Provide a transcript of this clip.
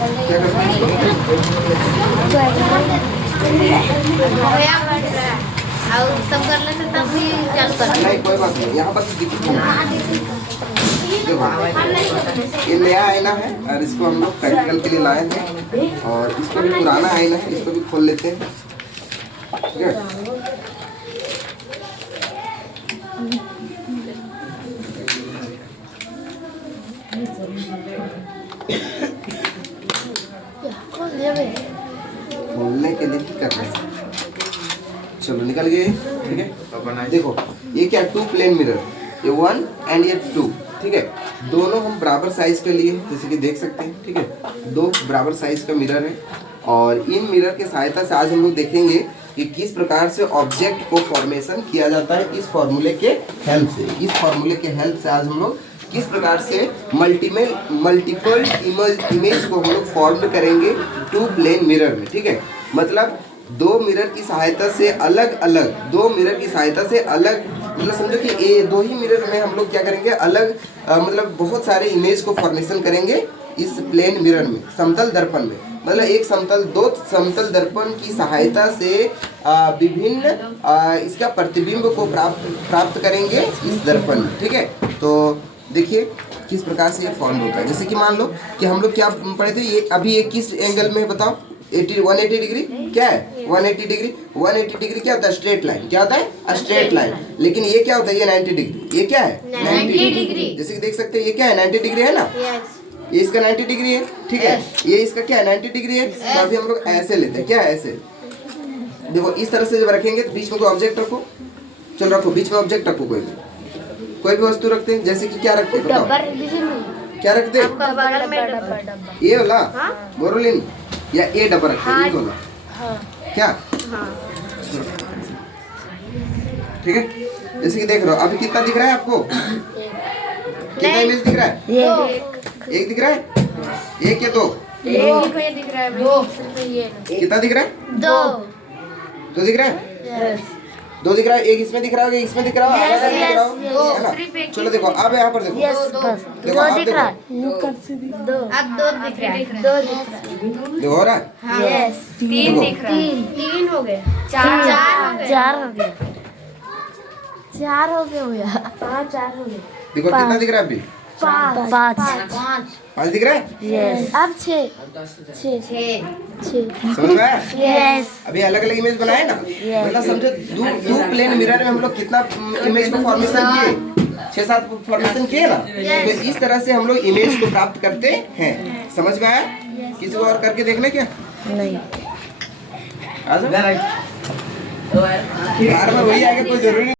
क्या करना है सब कर लेते तब भी चालू कर। नहीं कोई बात नहीं, यहाँ पर देखो ये नया आईना है और इसको हम लोग प्रैक्टिकल के लिए लाए थे और इसको भी पुराना आईना है, इसको भी खोल लेते हैं। ठीक है, खोलने के लिए क्या करना है, चलो निकल गए। ठीक है, देखो ये क्या टू प्लेन मिरर, ये 1 एंड ये 2। ठीक है, दोनों हम बराबर साइज के लिए जैसे कि देख सकते हैं। ठीक है, दो बराबर साइज का मिरर है और इन मिरर के सहायता से आज हम लोग देखेंगे कि किस प्रकार से ऑब्जेक्ट को फॉर्मेशन किया जाता है इस फॉर्मूले के हेल्प से। इस फॉर्मूले के हेल्प से आज हम लोग किस प्रकार से मल्टीपल इमेज को हम लोग फॉर्म करेंगे टू प्लेन मिरर में। ठीक है, मतलब दो मिरर की सहायता से अलग मतलब समझो कि ये दो ही मिरर में हम लोग क्या करेंगे अलग मतलब बहुत सारे इमेज को फॉर्मेशन करेंगे इस प्लेन मिरर में, समतल दर्पण में। मतलब दो समतल दर्पण की सहायता से विभिन्न इसका प्रतिबिंब को प्राप्त करेंगे इस दर्पण में। ठीक है, तो देखिए किस प्रकार से ये फॉर्म होता है। जैसे कि मान लो कि हम लोग क्या पढ़े थे, ये अभी ये किस एंगल में बताओ, 180 डिग्री क्या है, 180 डिग्री क्या होता है, स्ट्रेट लाइन। क्या होता है, स्ट्रेट लाइन। लेकिन ये क्या होता है, ये 90 डिग्री। ये क्या है, 90 डिग्री। जैसे कि देख सकते हैं ये क्या है, 90 डिग्री है ना। ये इसका 90 डिग्री है। ठीक है, ये इसका क्या है, 90 डिग्री है। तो अभी हम लोग ऐसे लेते हैं, क्या है ऐसे, देखो इस तरह से जब रखेंगे तो बीच में कोई ऑब्जेक्ट रखो, चलो रखो बीच में ऑब्जेक्ट रखो, कोई भी वस्तु रखते हैं। जैसे कि क्या रखते हैं बताओ, क्या रखते हैं, ये वाला बोरोलिन या ए डब्बा रखते हैं दोनों। क्या ठीक है, जैसे कि देख रहे हो अभी कितना दिख रहा है आपको, कितना इमेज दिख रहा है, एक दिख रहा है, एक या दो, दिख रहा है दो। कितना दिख रहा है, दो दिख रहा है, दो दिख रहा है। एक इसमें दिख रहा है, एक इसमें दिख रहा है, अलग दिख रहा है ना। चलो देखो अब यहाँ पर देखो, देखो आप देखो, देखो हो रहा है, तीन दिख रहा है, तीन हो गए, चार हो गया। देखो कितना दिख रहा है अभी, 5 दिख रहा है। अब 6 समझ में आया। यस अभी अलग अलग इमेज बनाए ना, मतलब समझो दो प्लेन मिरर में हम लोग कितना इमेज को फॉर्मेशन किए, 6-7 फॉर्मेशन किए ना। तो इस तरह से हम लोग इमेज को प्राप्त करते हैं। समझ में आया, किसी को और करके देखना क्या, नहीं बार बार वही आगे कोई जरूरी